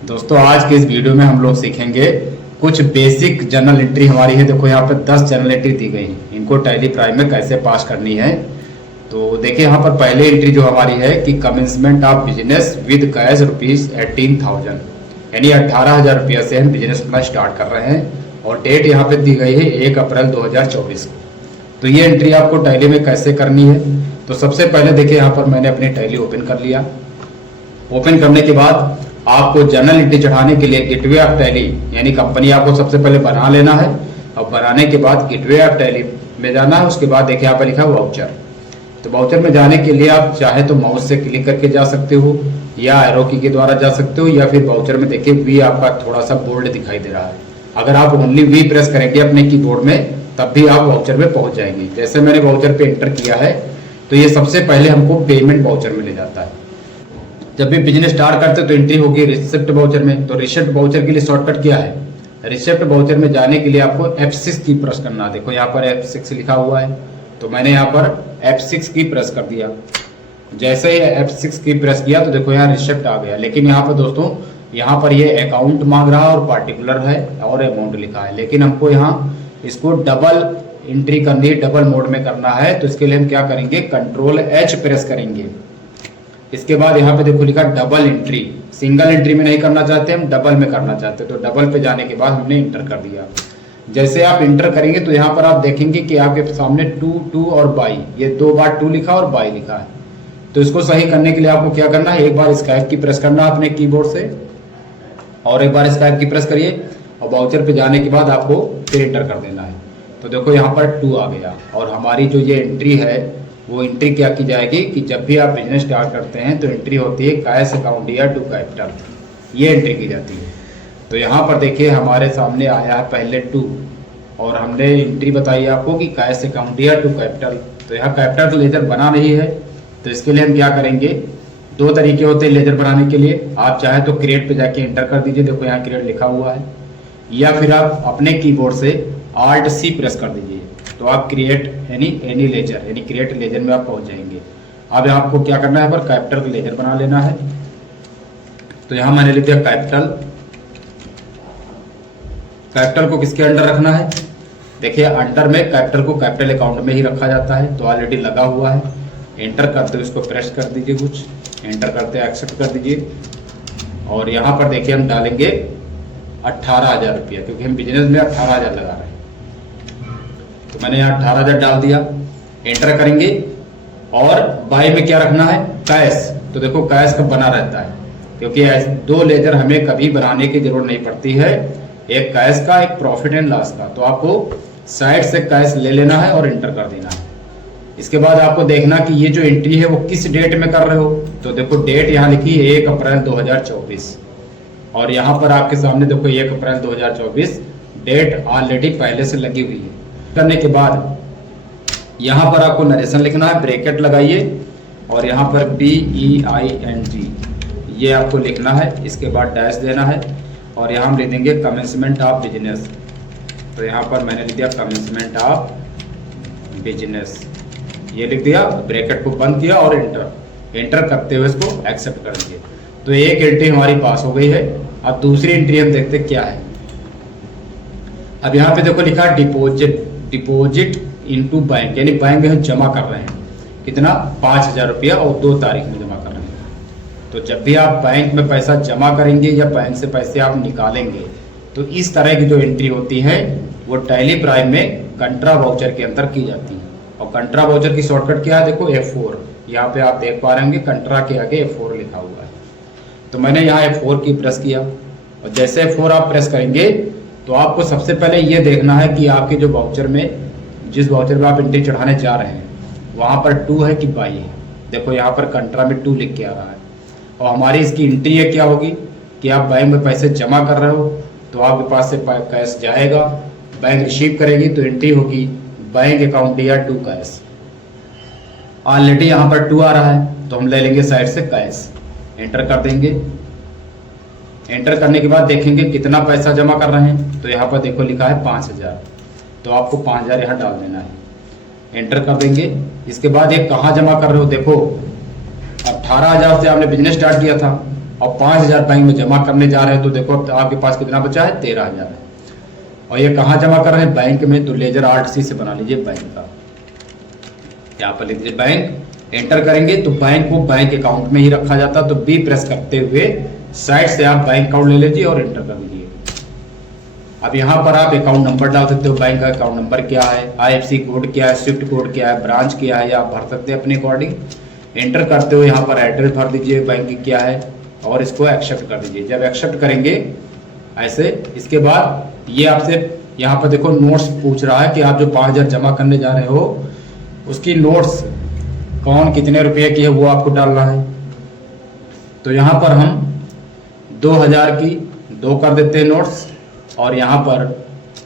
दोस्तों आज के इस वीडियो में हम लोग सीखेंगे कुछ बेसिक जर्नल एंट्री हमारी है। देखो यहाँ पर 10 जर्नल एंट्री दी गई हैं, इनको टैली प्राइम में कैसे पास करनी है। तो देखिए यहाँ पर पहले एंट्री जो हमारी है कि commencement of business with cash ₹18,000, यानी 18,000 रुपया से हम बिजनेस अपना स्टार्ट कर रहे हैं और डेट यहाँ पे दी गई है 1 अप्रैल 2024 को। तो ये एंट्री आपको टैली में कैसे करनी है। तो सबसे पहले देखिए यहाँ पर मैंने अपनी टैली ओपन कर लिया। ओपन करने के बाद आपको जर्नल एंट्री चढ़ाने के लिए गेटवे ऑफ टैली यानी कंपनी आपको सबसे पहले बना लेना है और बनाने के बाद गेटवे ऑफ टैली में जाना है। उसके बाद देखिए यहाँ पर लिखा है वाउचर। तो वाउचर में जाने के लिए आप चाहे तो माउस से क्लिक करके जा सकते हो या एरो की के द्वारा जा सकते हो, या फिर वाउचर में देखिए वी आपका थोड़ा सा बोल्ड दिखाई दे रहा है। अगर आप ओनली वी प्रेस करेंगे अपने कीबोर्ड में तब भी आप वाउचर में पहुंच जाएंगे। जैसे मैंने वाउचर पे एंटर किया है तो ये सबसे पहले हमको पेमेंट वाउचर में ले जाता है। जब भी बिजनेस स्टार्ट करते तो एंट्री होगी रिसिप्ट वाउचर में। तो रिसिप्ट वाउचर के लिए शॉर्टकट क्या है, रिसिप्ट वाउचर में जाने के लिए आपको F6 की प्रेस करना है। देखो यहाँ पर F6 लिखा हुआ है, तो मैंने यहाँ पर F6 की प्रेस कर दिया। जैसे ही F6 की प्रेस किया तो देखो यहाँ रिसिप्ट आ गया। लेकिन यहाँ पर दोस्तों यहाँ पर ये अकाउंट मांग रहा है और पार्टिकुलर है और अमाउंट लिखा है, लेकिन हमको यहाँ इसको डबल एंट्री करनी है, डबल मोड में करना है। तो इसके लिए हम क्या करेंगे, Ctrl+H प्रेस करेंगे। इसके बाद यहाँ पे देखो लिखा डबल एंट्री। सिंगल एंट्री में नहीं करना चाहते, हम डबल में करना चाहते हैं। तो डबल पे जाने के बाद हमने इंटर कर दिया। जैसे आप इंटर करेंगे तो यहाँ पर आप देखेंगे कि आपके सामने 2 और बाई, ये 2 बार 2 लिखा और बाई लिखा है। तो इसको सही करने के लिए आपको क्या करना है, एक बार स्केप की प्रेस करना है अपने कीबोर्ड से और एक बार स्केप की प्रेस करिए और वाउचर पे जाने के बाद आपको फिर इंटर कर देना है। तो देखो यहाँ पर 2 आ गया और हमारी जो ये एंट्री है वो एंट्री क्या की जाएगी कि जब भी आप बिजनेस स्टार्ट करते हैं तो एंट्री होती है कैश अकाउंट या टू कैपिटल, ये एंट्री की जाती है। तो यहाँ पर देखिए हमारे सामने आया है पहले 2 और हमने एंट्री बताई आपको कि कैश अकाउंट या टू कैपिटल। तो यहाँ कैपिटल लेजर बना नहीं है, तो इसके लिए हम क्या करेंगे, 2 तरीके होते हैं लेजर बनाने के लिए। आप चाहे तो क्रिएट पे जाके एंटर कर दीजिए, देखो यहाँ क्रिएट लिखा हुआ है, या फिर आप अपने कीबोर्ड से Alt+C प्रेस कर दीजिए तो आप क्रिएट यानी एनी लेजर यानी क्रिएट लेजर में आप पहुंच जाएंगे। अब आपको क्या करना है, यहाँ पर कैपिटल लेजर बना लेना है। तो यहाँ मैंने लिख दिया कैपिटल। कैपिटल को किसके अंडर रखना है, देखिए अंडर में कैपिटल को कैपिटल अकाउंट में ही रखा जाता है, तो ऑलरेडी लगा हुआ है। एंटर करते हुए इसको प्रेस कर दीजिए, कुछ एंटर करते एक्सेप्ट कर दीजिए और यहाँ पर देखिए हम डालेंगे 18,000 रुपया, क्योंकि हम बिजनेस में 18,000 लगा रहे हैं। तो मैंने यहाँ 18,000 डाल दिया, एंटर करेंगे और बाई में क्या रखना है, कैश। तो देखो कैश का बना रहता है, क्योंकि 2 लेजर हमें कभी बनाने की जरूरत नहीं पड़ती है, एक कैश का एक प्रॉफिट एंड लॉस का। तो आपको साइड से कैश ले लेना है और एंटर कर देना है। इसके बाद आपको देखना कि ये जो एंट्री है वो किस डेट में कर रहे हो। तो देखो डेट यहाँ लिखी है 1 अप्रैल 2024 और यहाँ पर आपके सामने देखो 1 अप्रैल 2024 डेट ऑलरेडी पहले से लगी हुई है। करने के बाद यहाँ पर आपको नरेशन लिखना है, ब्रैकेट लगाइए और यहाँ पर BEING ये आपको लिखना है। इसके बाद डैश देना है और यहाँ हम लिख देंगे कमेंसमेंट ऑफ बिजनेस। तो यहाँ पर मैंने लिख दिया कमेंसमेंट ऑफ बिजनेस, ये लिख दिया, ब्रैकेट को बंद किया और एंटर करते हुए इसको एक्सेप्ट कर दिए। तो एक एंट्री हमारी पास हो गई है। अब दूसरी एंट्री हम देखते क्या है। अब यहाँ पे देखो लिखा डिपॉजिट इनटू बैंक, यानी बैंक में हम जमा कर रहे हैं कितना, 5,000 रुपया और 2 तारीख में जमा कर रहे हैं। तो जब भी आप बैंक में पैसा जमा करेंगे या बैंक से पैसे आप निकालेंगे तो इस तरह की जो एंट्री होती है वो टैली प्राइम में कंट्रा वाउचर के अंदर की जाती है। और कंट्रा वाउचर की शॉर्टकट क्या है, देखो F4, यहाँ पे आप देख पा रहे होंगे कंट्रा के आगे F4 लिखा हुआ है। तो मैंने यहाँ F4 की प्रेस किया और जैसे F4 आप प्रेस करेंगे तो आपको सबसे पहले ये देखना है कि आपके जो वाउचर में, जिस वाउचर में आप एंट्री चढ़ाने जा रहे हैं वहाँ पर 2 है कि बाई है। देखो यहाँ पर कंट्रा में 2 लिख के आ रहा है और हमारी इसकी एंट्री है क्या होगी कि आप बैंक में पैसे जमा कर रहे हो तो आपके पास से कैश जाएगा, बैंक रिसीव करेगी तो एंट्री होगी बैंक अकाउंट या टू कैश। ऑलरेडी यहाँ पर 2 आ रहा है तो हम ले लेंगे साइड से कैश, एंटर कर देंगे। एंटर करने के बाद देखेंगे कितना पैसा जमा कर रहे हैं। तो यहाँ पर देखो लिखा है 5,000, तो आपको 5,000 यहाँ डाल देना है, एंटर कर देंगे। इसके बाद ये कहाँ जमा कर रहे हो, देखो 18,000 से आपने बिजनेस स्टार्ट किया था और 5,000 बैंक में जमा करने जा रहे हैं, तो देखो अब आपके पास कितना बचा है, 13,000 है। और ये कहाँ जमा कर रहे हैं, बैंक में। तो लेजर आर्ट से बना लीजिए बैंक का, यहाँ पर लिख दीजिए बैंक, एंटर करेंगे तो बैंक को बैंक अकाउंट में ही रखा जाता है। तो बी प्रेस करते हुए साइड से आप बैंक अकाउंट ले लीजिए और एंटर कर दीजिए। अब यहाँ पर आप अकाउंट नंबर डाल सकते हो, बैंक का अकाउंट नंबर क्या है, IFSC कोड क्या है, स्विफ्ट कोड क्या है, ब्रांच क्या है, या आप भर सकते हैं अपने अकॉर्डिंग। एंटर करते हुए यहाँ पर एड्रेस भर दीजिए बैंक की क्या है, और इसको एक्सेप्ट कर दीजिए। जब एक्सेप्ट करेंगे ऐसे, इसके बाद ये आपसे यहाँ पर देखो नोट्स पूछ रहा है कि आप जो 5,000 जमा करने जा रहे हो उसकी नोट्स कौन कितने रुपए की है वो आपको डालना है। तो यहाँ पर हम 2,000 की 2 कर देते हैं नोट्स, और यहाँ पर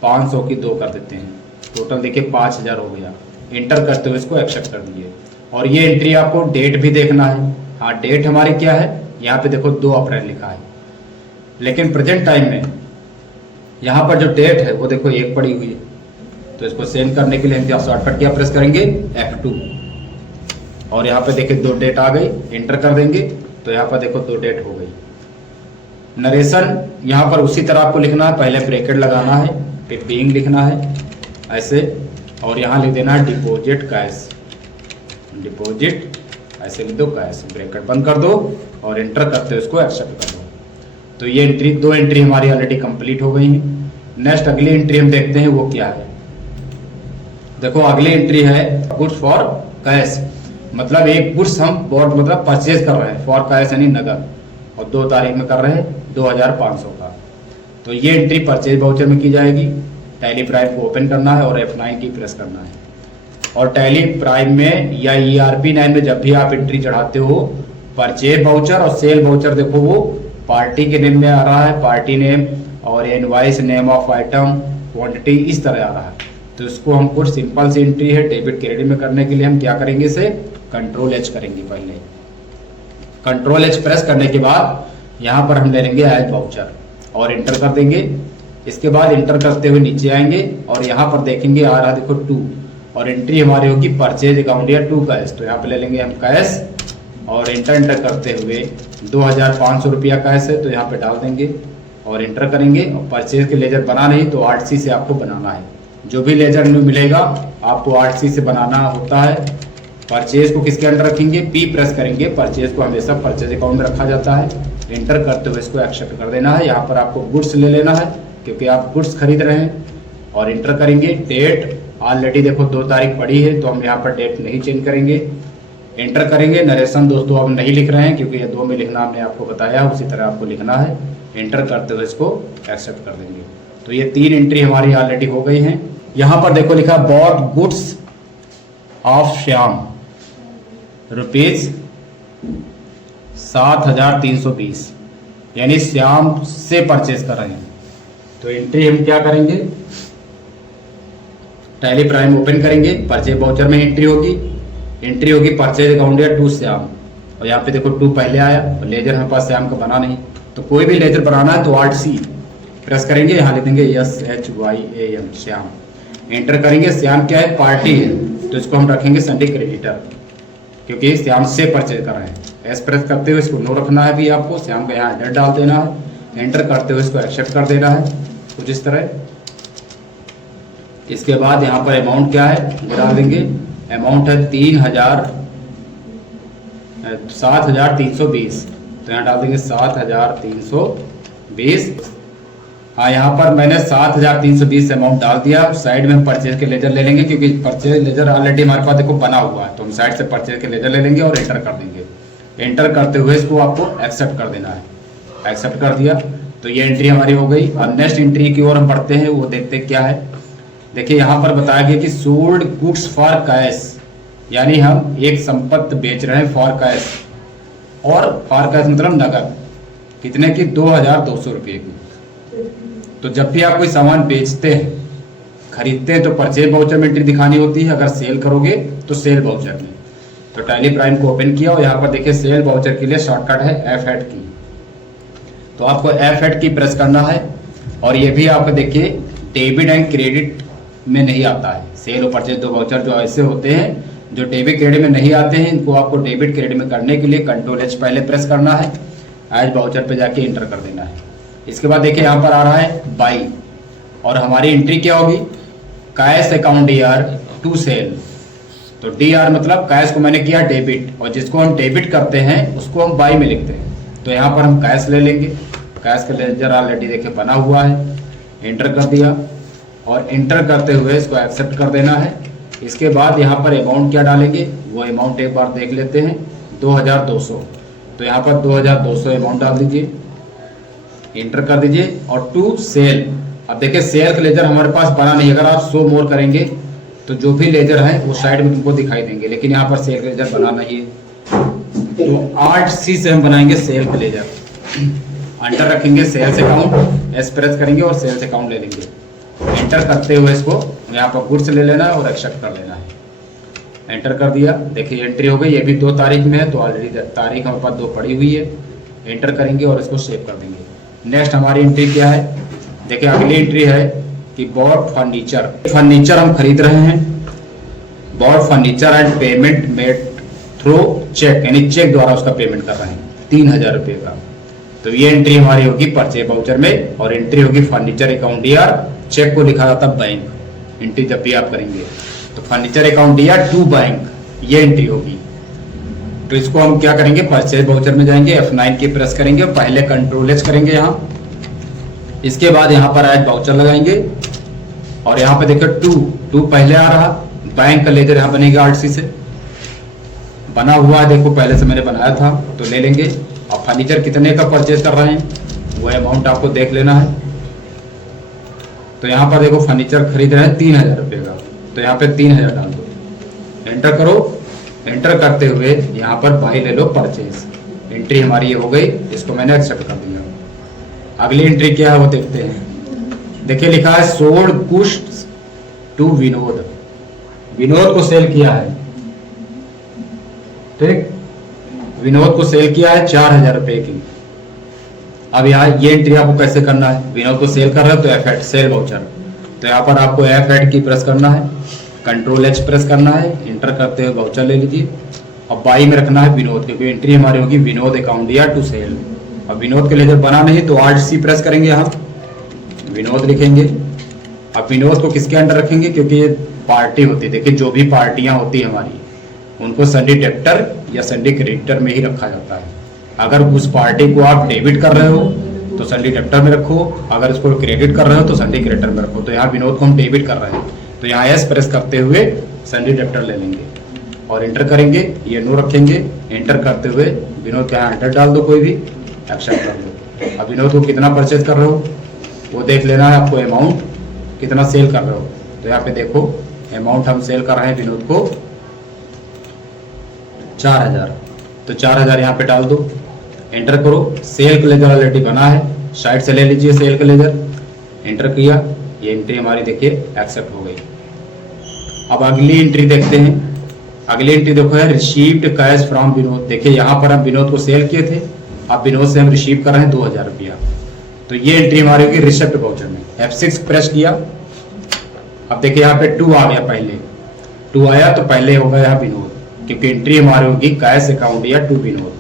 500 की 2 कर देते हैं। टोटल देखिए 5,000 हो गया। एंटर करते हुए इसको एक्सेप्ट कर दीजिए। और ये एंट्री आपको डेट भी देखना है। हाँ, डेट हमारी क्या है, यहाँ पे देखो 2 अप्रैल लिखा है, लेकिन प्रेजेंट टाइम में यहाँ पर जो डेट है वो देखो 1 पड़ी हुई है। तो इसको सेंड करने के लिए हम शॉर्टकट क्या प्रेस करेंगे, F2, और यहाँ पे देखिए 2 डेट आ गई। एंटर कर देंगे तो यहाँ पर देखो 2 डेट हो गई। नरेशन यहाँ पर उसी तरह आपको लिखना है, पहले ब्रैकेट लगाना है, फिर बीइंग लिखना है ऐसे, और यहाँ लिख देना है डिपॉजिट कैश, डिपॉजिट ऐसे लिख दो कैश, ब्रैकेट बंद कर दो और एंटर करते हो इसको एक्सेप्ट कर दो। तो ये एंट्री 2 एंट्री हमारी ऑलरेडी कंप्लीट हो गई हैं। नेक्स्ट अगली एंट्री हम देखते हैं वो क्या है। देखो अगली एंट्री है गुड्स फॉर कैश, मतलब एक गुड्स हम बहुत मतलब परचेज कर रहे हैं, फॉर कैश यानी नगद, और 2 तारीख में कर रहे हैं 2,500 का। तो ये एंट्री परचेज वाउचर में की जाएगी। टैली प्राइम को ओपन करना है और F9 की प्रेस करना है। और टैली प्राइम में या ERP9 में जब भी आप एंट्री चढ़ाते हो, परचेज वाउचर और सेल वाउचर देखो वो पार्टी के नेम में आ रहा है, पार्टी नेम और invoice, name of item, quantity, इस तरह आ रहा है। तो इसको हमको सिंपल सी एंट्री है डेबिट क्रेडिट में करने के लिए हम क्या करेंगे, इसे Ctrl+H करेंगे। पहले Ctrl+H प्रेस करने के बाद यहाँ पर हम ले लेंगे एज वाउचर और एंटर कर देंगे। इसके बाद एंटर करते हुए नीचे आएंगे और यहाँ पर देखेंगे आ रहा देखो 2, और एंट्री हमारी होगी परचेज अकाउंट या 2 कैश। तो यहाँ पे ले लेंगे हम कैश और एंटर करते हुए 2,500 रुपया कैश है तो यहाँ पे डाल देंगे और एंटर करेंगे। और परचेज के लेजर बना नहीं तो 8C से आपको बनाना है। जो भी लेजर मिलेगा आपको 8C से बनाना होता है। परचेज को किसके अंडर रखेंगे, P प्रेस करेंगे। परचेज को हमेशा परचेज अकाउंट में रखा जाता है। एंटर करते हुए इसको एक्सेप्ट कर देना है। यहाँ पर आपको गुड्स ले लेना है क्योंकि आप गुड्स खरीद रहे हैं, और एंटर करेंगे। डेट ऑलरेडी देखो 2 तारीख पड़ी है तो हम यहाँ पर डेट नहीं चेंज करेंगे। एंटर करेंगे। नरेशन दोस्तों अब नहीं लिख रहे हैं क्योंकि ये 2 में लिखना हमने आपको बताया, उसी तरह आपको लिखना है। एंटर करते हुए इसको एक्सेप्ट कर देंगे। तो ये 3 एंट्री हमारी ऑलरेडी हो गई हैं। यहाँ पर देखो लिखा bought goods of Shyam rupees 7,320, यानी श्याम से परचेज कर रहे हैं। तो एंट्री हम क्या करेंगे, टैली प्राइम ओपन करेंगे। परचेज वाउचर में एंट्री होगी परचेज अकाउंट या 2 श्याम, और यहाँ पे देखो 2 पहले आया और लेजर हमारे पास श्याम का बना नहीं। तो कोई भी लेजर बनाना है तो 8C प्रेस करेंगे। यहाँ लिख देंगे SHYAM श्याम। एंटर करेंगे। श्याम क्या है, पार्टी है, तो इसको हम रखेंगे संडे क्रेडिटर क्योंकि श्याम से परचेज कर रहे हैं। एस प्रेस करते हुए इसको नो रखना है भी आपको। श्याम का यहाँ एड्रेस डाल देना है। एंटर करते हुए इसको एक्सेप्ट कर देना है कुछ इस तरह। इसके बाद यहाँ पर अमाउंट क्या है वो डाल देंगे। अमाउंट है 7,320, तो यहाँ डाल देंगे 7,320। हाँ, यहाँ पर मैंने 7,320 अमाउंट डाल दिया। साइड में हम परचेज के लेजर ले लेंगे क्योंकि परचेज लेजर ऑलरेडी हमारे पास देखो बना हुआ है, तो हम साइड से परचेज के लेजर ले लेंगे और एंटर कर देंगे। एंटर करते हुए इसको आपको एक्सेप्ट कर देना है। एक्सेप्ट कर दिया तो ये एंट्री हमारी हो गई। और नेक्स्ट एंट्री की ओर हम बढ़ते हैं, वो देखते क्या है। देखिए यहाँ पर बताया गया कि सोल्ड गुड्स फॉर कैश, यानी हम एक संपत्ति बेच रहे हैं फॉर कैश, और फॉर कैश मतलब नगद, कितने की, 2,200 रुपये की। तो जब भी आप कोई सामान बेचते हैं, खरीदते हैं, तो परचेज वाउचर में एंट्री दिखानी होती है। अगर सेल करोगे तो सेल वाउचर में। तो टैली प्राइम को ओपन किया और यहाँ पर देखिए सेल वाउचर के लिए शॉर्टकट है F8 की, तो आपको F8 की प्रेस करना है। और ये भी आपको देखिए डेबिट एंड क्रेडिट में नहीं आता है। सेल और परचेज 2 वाउचर जो ऐसे होते हैं जो डेबिट क्रेडिट में नहीं आते हैं, इनको आपको डेबिट क्रेडिट में करने के लिए Ctrl+H पहले प्रेस करना है। एज वाउचर पे जाके इंटर कर देना है। इसके बाद देखिए यहाँ पर आ रहा है बाई, और हमारी एंट्री क्या होगी, cash account DR to sale. तो DR मतलब कैश को मैंने किया डेबिट, और जिसको हम डेबिट करते हैं उसको हम बाई में लिखते हैं। तो यहाँ पर हम कैश ले लेंगे, कैश का लेजर ऑलरेडी देखिए बना हुआ है, एंटर कर दिया, और एंटर करते हुए इसको एक्सेप्ट कर देना है। इसके बाद यहाँ पर अमाउंट क्या डालेंगे, वो अमाउंट एक बार देख लेते हैं, 2200। तो यहाँ पर 2200 अमाउंट डाल दीजिए, एंटर कर दीजिए, और टू सेल। अब देखिए सेल का लेजर हमारे पास बना नहीं, अगर आप शो मोर करेंगे तो जो भी लेजर है वो साइड में तुमको दिखाई देंगे, लेकिन यहाँ पर सेल का लेजर बना नहीं है। तो 8C से हम बनाएंगे सेल का लेजर। अंडर रखेंगे सेल्स अकाउंट, एस प्रेस करेंगे और सेल्स अकाउंट ले लेंगे। एंटर करते हुए इसको यहाँ पर गुड्स ले लेना है और एक्सेप्ट कर लेना है। एंटर कर दिया, देखिए एंट्री हो गई। ये भी 2 तारीख में है, तो ऑलरेडी तारीख हमारे पास 2 पड़ी हुई है। एंटर करेंगे और इसको सेव कर देंगे। नेक्स्ट हमारी एंट्री क्या है, देखिए अगली एंट्री है कि बॉट फर्नीचर। फर्नीचर हम खरीद रहे हैं, bought furniture and payment made through cheque, यानी चेक द्वारा उसका पेमेंट कर रहे हैं 3000 रुपये का। तो ये एंट्री हमारी होगी परचेज वाउचर में, और एंट्री होगी फर्नीचर अकाउंट DR। चेक को लिखा जाता है बैंक, एंट्री जब भी आप करेंगे तो furniture account DR to bank, ये एंट्री होगी। तो इसको हम क्या करेंगे, परचेज वाउचर में जाएंगे, F9 की प्रेस करेंगे और पहले कंट्रोल एच करेंगे यहाँ। इसके बाद यहाँ पर एड वाउचर लगाएंगे, और यहाँ पे देखिए टू पहले आ रहा, बैंक का लेजर यहाँ बनेगा 8C से बना हुआ है, देखो पहले से मैंने बनाया था, तो ले लेंगे। और फर्नीचर कितने का परचेज कर रहे हैं वो अमाउंट आपको देख लेना है। तो यहाँ पर देखो फर्नीचर खरीद रहे हैं 3000 रुपये का, तो यहाँ पे 3000 डाल दो, एंटर करो। एंटर करते हुए यहाँ पर बाई ले लो परचेज, एंट्री हमारी ये हो गई, इसको मैंने एक्सेप्ट कर दिया। अगली एंट्री क्या है वो देखते हैं। देखिए लिखा है sold goods to Vinod, Vinod को सेल किया है, ठीक, विनोद को सेल किया है 4000 रुपये की। अब यहाँ ये एंट्री आपको कैसे करना है, विनोद को सेल कर रहे हो तो F8 सेल वाउचर, तो यहाँ पर आपको F8 की प्रेस करना है, कंट्रोल H प्रेस करना है, इंटर करते हुए वाउचर ले लीजिए। अब बाई में रखना है विनोद, क्योंकि एंट्री हमारी होगी Vinod account DR to sale. अब विनोद के लिए जब बना नहीं तो 8C प्रेस करेंगे, यहाँ विनोद लिखेंगे। अब विनोद को किसके अंडर रखेंगे, क्योंकि ये पार्टी होती है, देखिए जो भी पार्टियां होती है हमारी उनको संडे डेबिटर या संडे क्रेडिटर में ही रखा जाता है। अगर उस पार्टी को आप डेबिट कर रहे हो तो संडे डेबिटर में रखो, अगर उसको क्रेडिट कर रहे हो तो संडे क्रेडिटर में रखो। तो यहाँ विनोद को हम डेबिट कर रहे हैं, तो यहाँ एस प्रेस करते हुए संडे डेबिटर ले लेंगे और एंटर करेंगे, ये नो रखेंगे। एंटर करते हुए विनोद के यहाँ एंटर डाल दो, कोई भी एक्सेप्ट कर दो। अब विनोद को कितना परचेज कर रहे हो वो देख लेना है आपको, अमाउंट कितना सेल कर रहे हो। तो यहाँ पे देखो अमाउंट हम सेल कर रहे हैं विनोद को 4000, तो 4000 यहाँ पे डाल दो, एंटर करो। सेल का लेजर ऑलरेडी बना है, साइड से ले लीजिए सेल का लेजर, एंटर किया, ये एंट्री हमारी देखिए एक्सेप्ट हो गई। अब अगली एंट्री देखते हैं। अगली एंट्री देखो है रिसीव्ड कैश फ्रॉम विनोद। देखिए यहाँ पर हम विनोद को सेल किए थे, अब विनोद से हम रिसीव कर रहे हैं 2000 रुपया, तो ये एंट्री हमारी होगी रिसिप्ट वाउचर में। F6 प्रेस किया, अब देखिए यहाँ पे 2 आ गया, पहले 2 आया तो पहले होगा यहाँ विनोद, क्योंकि एंट्री हमारी होगी कैश अकाउंट या टू विनोद।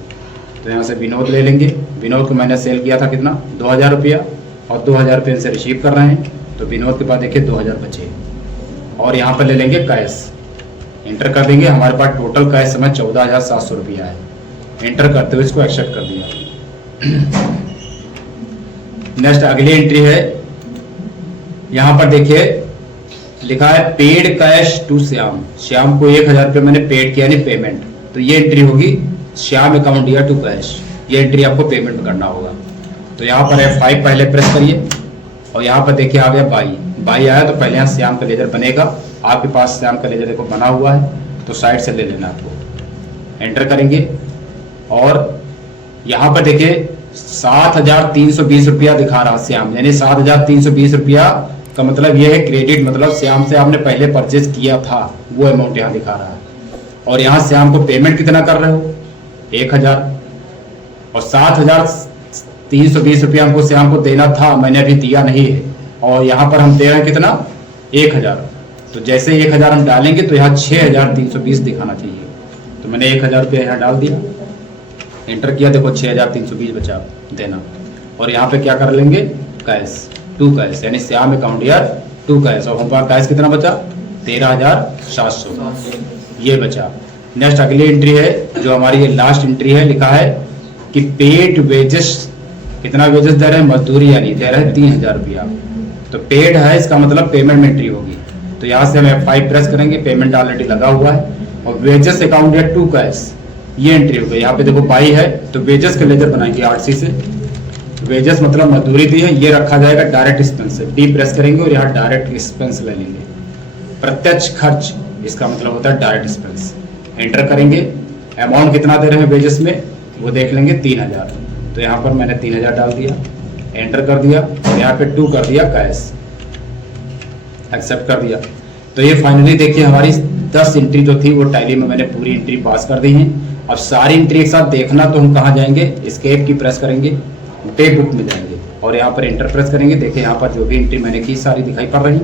तो यहाँ से विनोद ले लेंगे। विनोद को मैंने सेल किया था कितना, 2000 रुपया, और 2000 रुपये से रिसीव कर रहे हैं, तो विनोद के पास देखिए 2000 बचे, और यहाँ पर ले लेंगे कैश, एंटर कर देंगे। हमारे पास टोटल कैश समय 14700 रुपया है। एंटर करते हुए इसको एक्सेप्ट कर दिया। नेक्स्ट अगली एंट्री है, यहाँ पर देखिए लिखा है paid cash to Shyam. Shyam को 1000 रुपये मैंने पेड किया, नहीं पेमेंट, तो ये एंट्री होगी श्याम अकाउंट या टू कैश, ये एंट्री आपको पेमेंट करना होगा। तो यहाँ पर F5 पहले प्रेस करिए, और यहाँ पर देखिए आ गया बाई आया, तो पहले यहाँ श्याम का लेजर बनेगा। आपके पास श्याम का लेजर देखो बना हुआ है, तो साइड से ले लेना आपको, एंटर करेंगे। और यहाँ पर देखिए 7320 रुपया दिखा रहा श्याम, यानी 7320 रुपया का मतलब ये है क्रेडिट, मतलब श्याम से आपने पहले परचेज किया था वो अमाउंट यहाँ दिखा रहा है। और यहाँ श्याम को पेमेंट कितना कर रहे हो, 1000, और 7320 रुपया हमको श्याम को देना था, मैंने अभी दिया नहीं है, और यहाँ पर हम दे रहे हैं कितना, 1000। तो जैसे 1000 हम डालेंगे तो यहाँ 6320 दिखाना चाहिए, तो मैंने 1000 रुपया यहाँ डाल दिया। एंटर किया, देखो 6320 बचा देना। और यहाँ पे क्या कर लेंगे, कैश 2 कैश, यानी श्याम अकाउंट ईयर 2 कैश। और हमारे कैश कितना बचा, 13,700 ये बचा। नेक्स्ट अगली एंट्री है जो हमारी ये लास्ट एंट्री है, लिखा है कि पेड वेजेस, कितना वेजेस दे रहे हैं, मजदूरी यानी दे रहे हैं 3000 रुपया। तो पेड है, इसका मतलब पेमेंट में एंट्री होगी। तो यहाँ से हम F5 प्रेस करेंगे, पेमेंट ऑलरेडी लगा हुआ है। और वेजेस अकाउंट है 2 कैश, ये एंट्री हो गई। यहाँ पे देखो बाई है तो वेजेस के लेजर बनाएंगे 8C से। वेजेस मतलब मजदूरी दी है, ये रखा जाएगा डायरेक्ट एक्सपेंस से। डी प्रेस करेंगे और यहाँ डायरेक्ट एक्सपेंस ले लेंगे। प्रत्यक्ष खर्च, इसका मतलब होता है डायरेक्ट एक्सपेंस। एंटर करेंगे, अमाउंट कितना दे रहे हैं वेजेस में वो देख लेंगे 3000। तो यहाँ पर मैंने 3000 डाल दिया, एंटर कर दिया। यहाँ पे 2 कर दिया कैश, एक्सेप्ट कर दिया। तो ये फाइनली देखिए हमारी 10 एंट्री जो थी वो टैली में मैंने पूरी एंट्री पास कर दी है। अब सारी एंट्री एक साथ देखना तो हम कहाँ जाएंगे, एस्केप की प्रेस करेंगे, पे बुक में जाएंगे और यहाँ पर एंटर प्रेस करेंगे। देखिए यहाँ पर जो भी एंट्री मैंने की सारी दिखाई पड़ रही।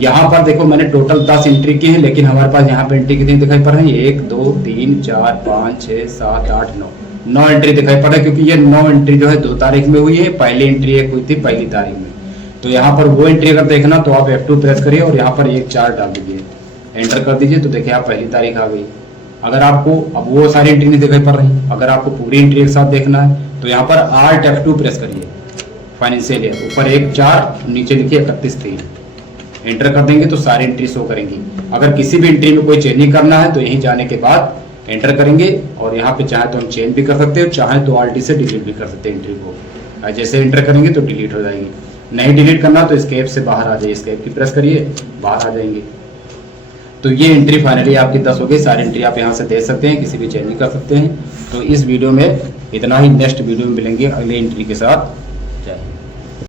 यहाँ पर देखो मैंने टोटल 10 एंट्री की है, लेकिन हमारे पास यहाँ पर एंट्री कितनी दिखाई पड़ रही है, 1 2 3 4 5 6 7 8 9 एंट्री दिखाई पड़ रही है। क्योंकि ये 9 एंट्री जो है 2 तारीख में हुई है, पहली एंट्री एक हुई थी पहली तारीख में। तो यहाँ पर वो एंट्री अगर देखना तो आप F2 प्रेस करिए और यहाँ पर 1 4 डाल दीजिए, एंटर कर दीजिए। तो देखिए आप पहली तारीख आ गई। अगर आपको अब वो सारी एंट्री नहीं दिखाई पड़ रही, अगर आपको पूरी एंट्री एक साथ देखना है तो यहाँ पर Alt F2 प्रेस करिए, फाइनेंशियल ईयर, ऊपर 1 4 नीचे लिखिए 31/3, एंटर कर देंगे तो सारी एंट्री शो करेंगी। अगर किसी भी एंट्री में कोई चेंजिंग करना है तो यहीं जाने के बाद एंटर करेंगे और यहाँ पे चाहे तो हम चेंज भी कर सकते हैं, चाहे तो Alt से डिलीट भी कर सकते हैं एंट्री को। जैसे एंटर करेंगे तो डिलीट हो जाएगी। नहीं डिलीट करना तो एस्केप से बाहर आ जाइए, एस्केप की प्रेस करिए, बाहर आ जाएंगे। तो ये एंट्री फाइनली आपकी 10 हो गई। सारी एंट्री आप यहाँ से दे सकते हैं, किसी भी चेंज कर सकते हैं। तो इस वीडियो में इतना ही, नेक्स्ट वीडियो में मिलेंगे अगली एंट्री के साथ।